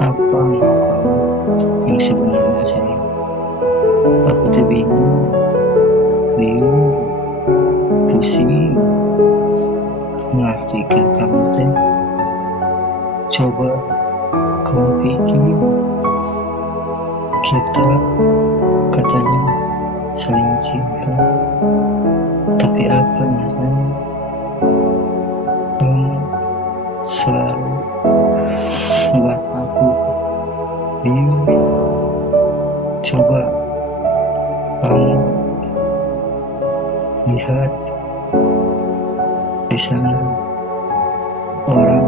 Apa mau kamu yang sebenarnya sayang? Aku tuh bingung, liur, pusing, mengartikan kamu teh. Coba kamu pikir, kita katanya saling cinta, tapi apa nyatanya? Kamu selalu buat aku liur. Coba kamu lihat di sana orang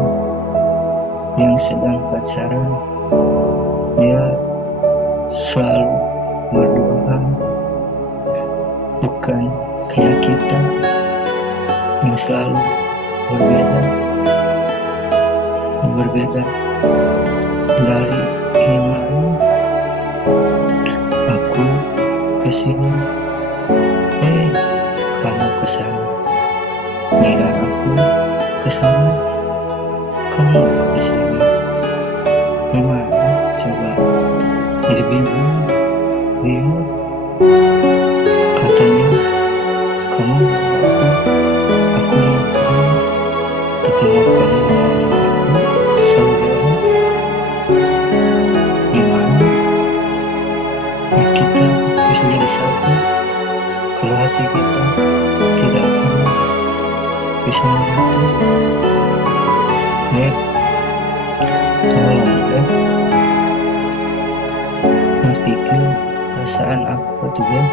yang sedang pacaran, dia selalu berduaan, bukan kayak kita yang selalu berbeda dari yang lain. Aku kesini, kamu kesana. Mira, aku kesana, kamu kesini. Gimana coba? Jadi bingung, bingung. Katanya kamu mau aku mau kamu, tapi mau kamu mau aku saudara. Gimana ya kita bisa jadi satu kalau hati kita tidak pernah bisa menyatu? Beb, tolong Beb, ngertikan perasaan aku tuh Beb.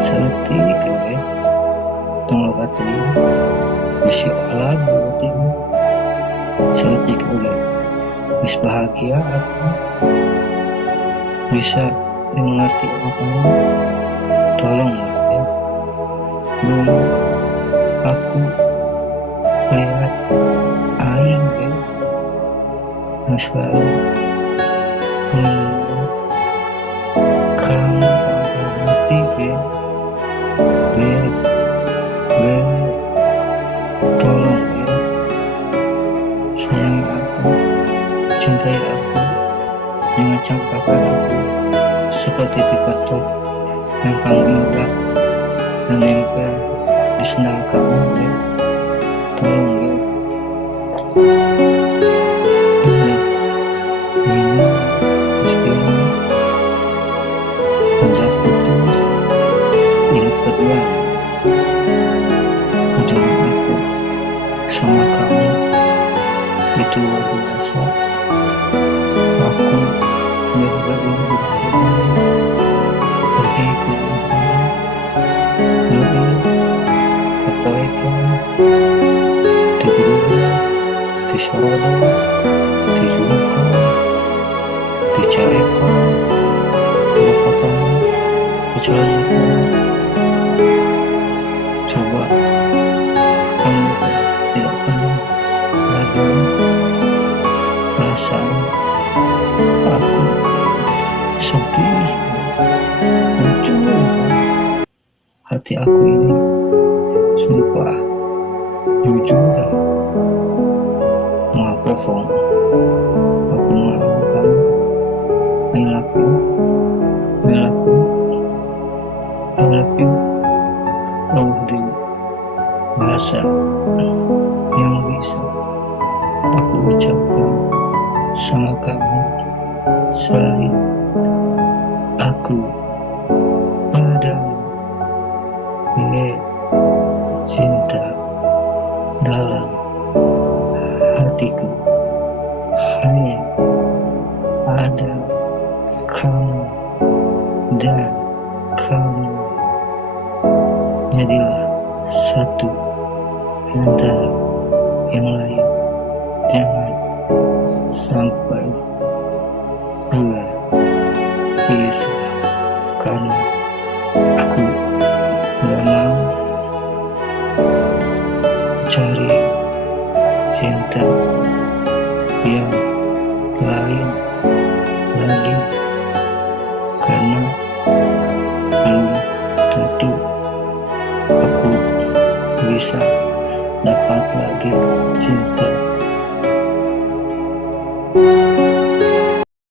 Seetik Beb, tolong batin bisa olah batin seetik Beb. Bisa bahagia aku bisa mengerti apa kamu. Tolong Beb, dulu aku lihat aing Beb yang selalu menunggu kamu tanpa henti Beb. Beb, Beb, tolong Beb, sayangi aku, cintai aku, jangan campakkan aku seperti tipetok yang kamu ingat dan nempel di sendal kamu Beb. Tolong Beb. Minum istilah sejak putus ingat berdua perjuangan aku sama kamu itu luar biasa. Aku berbagi pergi ke mana dulu kepoikan di berubah di sorodo di jungkol di carekan di kapan di celanakan. Coba kamu tidak pernah lagi perasaan aku sedih, hancur hati aku ini. Sumpah, jujur, maaf bohong, aku mau kamu. I love you, I love you, I love you. Oh, di bahasa yang bisa aku ucapkan sama kamu selain aku padamu. Cinta dalam hatiku hanya ada kamu dan kamu. Jadilah satu antara yang lain. Jangan sampai berpisah, karena aku gak mau cari cinta yang lain lagi, karena belum tentu aku bisa dapat lagi cinta